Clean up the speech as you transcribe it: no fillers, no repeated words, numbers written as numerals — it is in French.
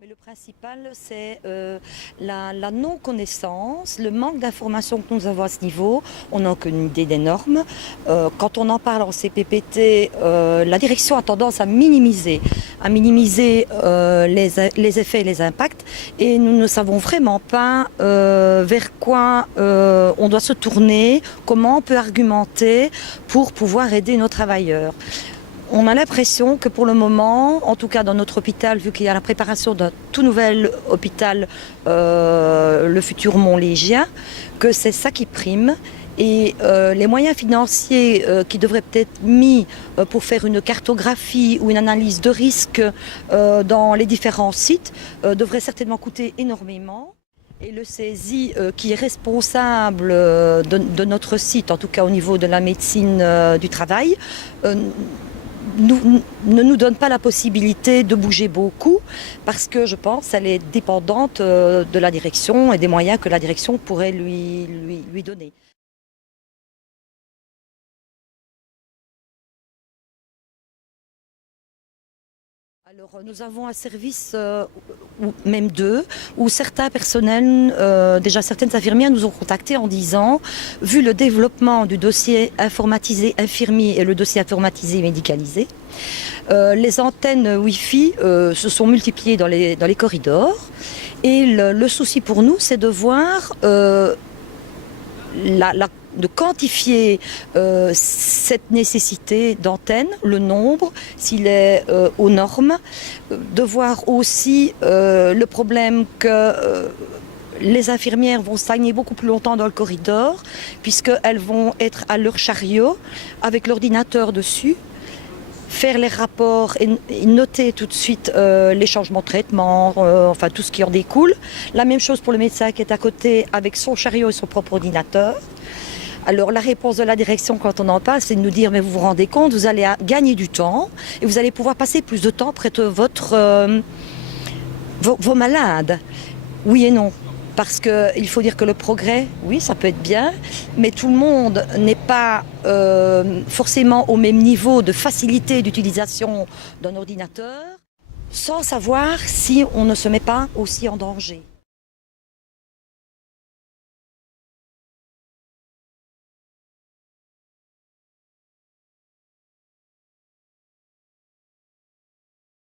Mais le principal, c'est la non-connaissance, le manque d'informations que nous avons à ce niveau. On n'a aucune idée des normes. Quand on en parle en CPPT, la direction a tendance à minimiser les effets et les impacts. Et nous ne savons vraiment pas vers quoi on doit se tourner, comment on peut argumenter pour pouvoir aider nos travailleurs. On a l'impression que pour le moment, en tout cas dans notre hôpital, vu qu'il y a la préparation d'un tout nouvel hôpital, le futur Montlégien, que c'est ça qui prime. Et les moyens financiers qui devraient peut-être mis pour faire une cartographie ou une analyse de risque dans les différents sites devraient certainement coûter énormément. Et le CESI, qui est responsable de notre site, en tout cas au niveau de la médecine du travail, ne nous donne pas la possibilité de bouger beaucoup parce que je pense qu'elle est dépendante de la direction et des moyens que la direction pourrait lui donner. Alors nous avons un service, ou même deux, où certains personnels, déjà certaines infirmières nous ont contactés en disant, vu le développement du dossier informatisé infirmier et le dossier informatisé médicalisé, les antennes Wi-Fi se sont multipliées dans les corridors et le souci pour nous c'est de voir de quantifier cette nécessité d'antenne, le nombre, s'il est aux normes, de voir aussi le problème que les infirmières vont stagner beaucoup plus longtemps dans le corridor, puisqu'elles vont être à leur chariot avec l'ordinateur dessus, faire les rapports et noter tout de suite les changements de traitement, enfin tout ce qui en découle. La même chose pour le médecin qui est à côté avec son chariot et son propre ordinateur. Alors la réponse de la direction quand on en parle, c'est de nous dire mais vous vous rendez compte, vous allez gagner du temps et vous allez pouvoir passer plus de temps près de vos malades. Oui et non. Parce qu'il faut dire que le progrès, oui, ça peut être bien, mais tout le monde n'est pas forcément au même niveau de facilité d'utilisation d'un ordinateur, sans savoir si on ne se met pas aussi en danger.